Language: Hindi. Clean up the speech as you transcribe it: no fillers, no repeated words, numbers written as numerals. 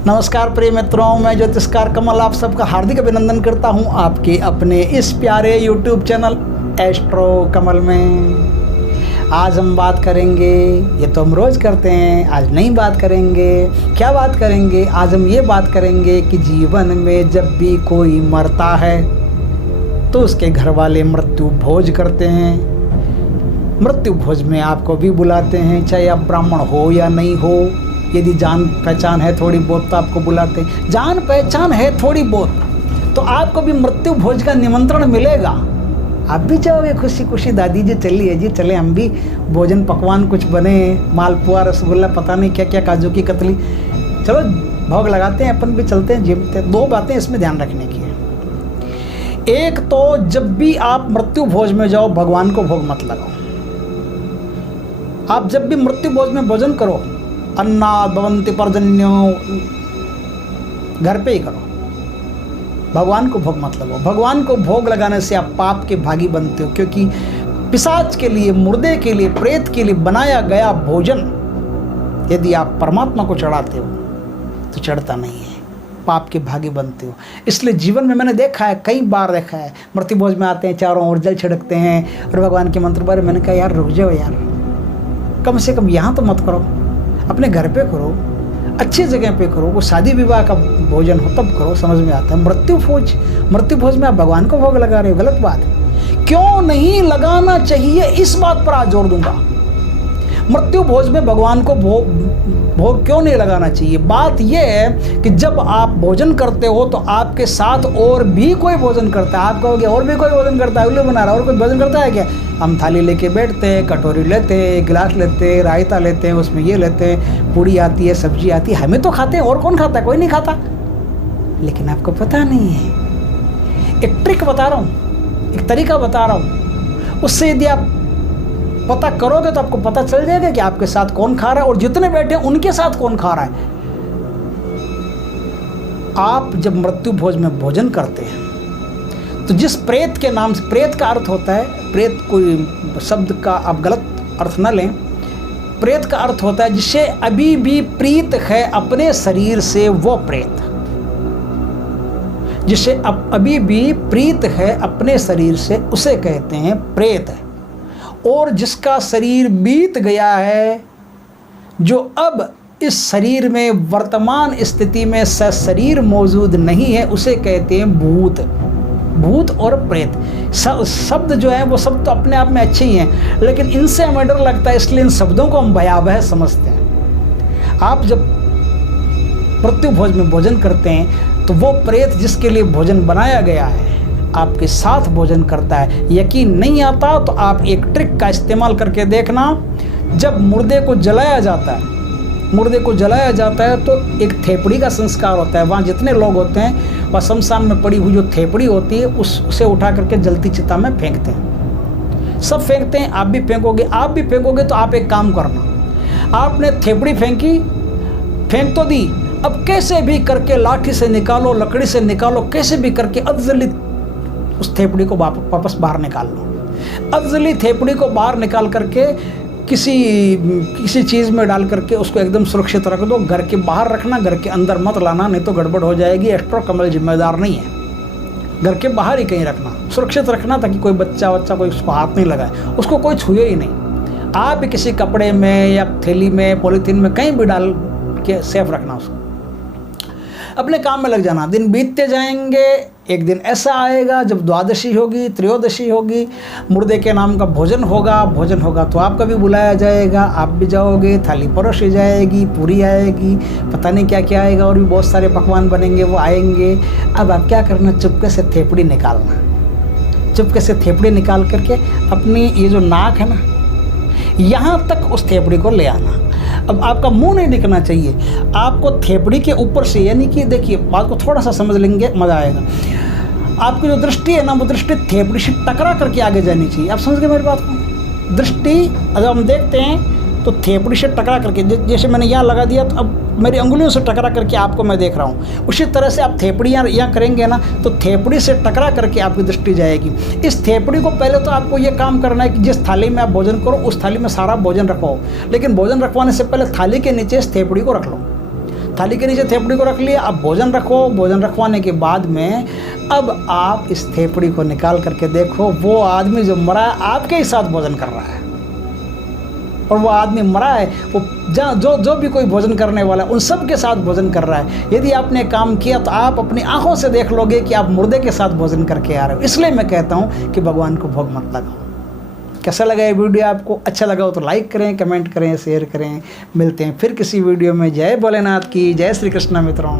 नमस्कार प्रिय मित्रों, मैं ज्योतिषकार कमल आप सबका हार्दिक अभिनंदन करता हूं आपके अपने इस प्यारे YouTube चैनल एस्ट्रो कमल में। आज हम बात करेंगे, ये तो हम रोज़ करते हैं, आज नई बात करेंगे। क्या बात करेंगे? आज हम ये बात करेंगे कि जीवन में जब भी कोई मरता है तो उसके घर वाले मृत्यु भोज करते हैं। मृत्यु भोज में आपको भी बुलाते हैं, चाहे आप ब्राह्मण हो या नहीं हो। यदि जान पहचान है थोड़ी बहुत तो आपको बुलाते हैं, जान पहचान है थोड़ी बहुत तो आपको भी मृत्यु भोज का निमंत्रण मिलेगा। आप भी जाओगे खुशी खुशी, दादी जी चलिए जी चले, हम भी भोजन पकवान कुछ बने, मालपुआ रसगुल्ला पता नहीं क्या क्या, काजू की कतली, चलो भोग लगाते हैं, अपन भी चलते हैं जिम पे। दो बातें इसमें ध्यान रखने की है। एक तो जब भी आप मृत्यु भोज में जाओ भगवान को भोग मत लगाओ। आप जब भी मृत्यु भोज में भोजन करो, अन्नाद भवन्ति पर्जन्यो, घर पे ही करो, भगवान को भोग मत लगाओ। भगवान को भोग लगाने से आप पाप के भागी बनते हो, क्योंकि पिशाच के लिए, मुर्दे के लिए, प्रेत के लिए बनाया गया भोजन यदि आप परमात्मा को चढ़ाते हो तो चढ़ता नहीं है, पाप के भागी बनते हो। इसलिए जीवन में मैंने देखा है, कई बार देखा है, मृत्यु भोज में आते हैं, चारों ओर जल छिड़कते हैं और भगवान के मंत्र बारे। मैंने कहा यार रुक जाओ यार, कम से कम यहाँ तो मत करो, अपने घर पे करो, अच्छी जगह पे करो, वो शादी विवाह का भोजन हो तब करो, समझ में आता है। मृत्यु भोज में आप भगवान को भोग लगा रहे हो, गलत बात है। क्यों नहीं लगाना चाहिए, इस बात पर आज जोर दूंगा। मृत्यु भोज में भगवान को भोग क्यों नहीं लगाना चाहिए? बात यह है कि जब आप भोजन करते हो तो आपके साथ और भी कोई भोजन करता है। आप कहोगे और भी कोई भोजन करता है, उल्लू बना रहा है, और कोई भोजन करता है क्या? हम थाली लेके बैठते हैं, कटोरी लेते हैं, गिलास लेते हैं, रायता लेते हैं, उसमें ये लेते हैं, पूड़ी आती है, सब्जी आती है, हमें तो खाते हैं, और कौन खाता है? कोई नहीं खाता। लेकिन आपको पता नहीं है। एक ट्रिक बता रहा हूँ, एक तरीका बता रहा हूँ, उससे यदि आप पता करोगे तो आपको पता चल जाएगा कि आपके साथ कौन खा रहा है और जितने बैठे हैं उनके साथ कौन खा रहा है। आप जब मृत्यु भोज में भोजन करते हैं तो जिस प्रेत के नाम से, प्रेत का अर्थ होता है, प्रेत कोई शब्द का आप गलत अर्थ न लें, प्रेत का अर्थ होता है जिससे अभी भी प्रीत है अपने शरीर से, वो प्रेत। जिससे अभी भी प्रीत है अपने शरीर से, उसे कहते हैं प्रेत। और जिसका शरीर बीत गया है, जो अब इस शरीर में वर्तमान स्थिति में शरीर मौजूद नहीं है, उसे कहते हैं भूत। भूत और प्रेत शब्द जो है वो शब्द तो अपने आप में अच्छे ही हैं, लेकिन इनसे हमें डर लगता है, इसलिए इन शब्दों को हम भयावह समझते हैं। आप जब मृत्यु भोज में भोजन करते हैं तो वो प्रेत जिसके लिए भोजन बनाया गया है आपके साथ भोजन करता है। यकीन नहीं आता तो आप एक ट्रिक का इस्तेमाल करके देखना। जब मुर्दे को जलाया जाता है तो एक थेपड़ी का संस्कार होता है। वहाँ जितने लोग होते हैं वह शमशान में पड़ी हुई जो थेपड़ी होती है उसे उठा करके जलती चिता में फेंकते हैं। सब फेंकते हैं, आप भी फेंकोगे तो आप एक काम करना, आपने थेपड़ी फेंकी, फेंक तो दी, अब कैसे भी करके लाठी से निकालो, लकड़ी से निकालो, कैसे भी करके अधजली उस थेपड़ी को वापस बाहर निकाल लो। अधजली थेपड़ी को बाहर निकाल करके किसी चीज़ में डाल करके उसको एकदम सुरक्षित रख दो। घर के बाहर रखना, घर के अंदर मत लाना, नहीं तो गड़बड़ हो जाएगी। एस्ट्रो कमल जिम्मेदार नहीं है। घर के बाहर ही कहीं रखना, सुरक्षित रखना, ताकि कोई बच्चा कोई उसको हाथ नहीं लगाए, उसको कोई छुए ही नहीं। आप भी किसी कपड़े में या थैली में, पॉलीथीन में, कहीं भी डाल के सेफ रखना उसको। अपने काम में लग जाना। दिन बीतते जाएंगे, एक दिन ऐसा आएगा जब द्वादशी होगी, त्रयोदशी होगी, मुर्दे के नाम का भोजन होगा तो आपका भी बुलाया जाएगा, आप भी जाओगे, थाली परोसी जाएगी, पूरी आएगी, पता नहीं क्या क्या आएगा, और भी बहुत सारे पकवान बनेंगे, वो आएंगे। अब आप क्या करना, चुपके से थेपड़ी निकालना। चुपके से थेपड़ी निकाल करके अपनी ये जो नाक है ना, यहाँ तक उस थेपड़ी को ले आना। अब आपका मुंह नहीं दिखना चाहिए, आपको थेपड़ी के ऊपर से, यानी कि देखिए बात को थोड़ा सा समझ लेंगे, मज़ा आएगा। आपकी जो दृष्टि है ना, वो दृष्टि थेपड़ी से टकरा करके आगे जानी चाहिए। आप समझ गए मेरी बात को? दृष्टि जब हम देखते हैं तो थेपड़ी से टकरा करके, जैसे मैंने यहाँ लगा दिया तो अब मेरी अंगुलियों से टकरा करके आपको मैं देख रहा हूँ, उसी तरह से आप थेपड़ी यहाँ करेंगे ना तो थेपड़ी से टकरा करके आपकी दृष्टि जाएगी। इस थेपड़ी को पहले तो आपको ये काम करना है कि जिस थाली में आप भोजन करो उस थाली में सारा भोजन रखवाओ, लेकिन भोजन रखवाने से पहले थाली के नीचे इस थेपड़ी को रख लो। थाली के नीचे थेपड़ी को रख लिया, अब भोजन रखो। भोजन रखवाने के बाद में अब आप इस थेपड़ी को निकाल करके देखो, वो आदमी जो मरा है आपके ही साथ भोजन कर रहा है। और वो आदमी मरा है, वो जहाँ जो भी कोई भोजन करने वाला है उन सब के साथ भोजन कर रहा है। यदि आपने काम किया तो आप अपनी आंखों से देख लोगे कि आप मुर्दे के साथ भोजन करके आ रहे हो। इसलिए मैं कहता हूँ कि भगवान को भोग मत लगाओ। कैसा लगा ये वीडियो आपको? अच्छा लगा हो तो लाइक करें, कमेंट करें, शेयर करें। मिलते हैं फिर किसी वीडियो में। जय भोलेनाथ की, जय श्री कृष्ण मित्रों।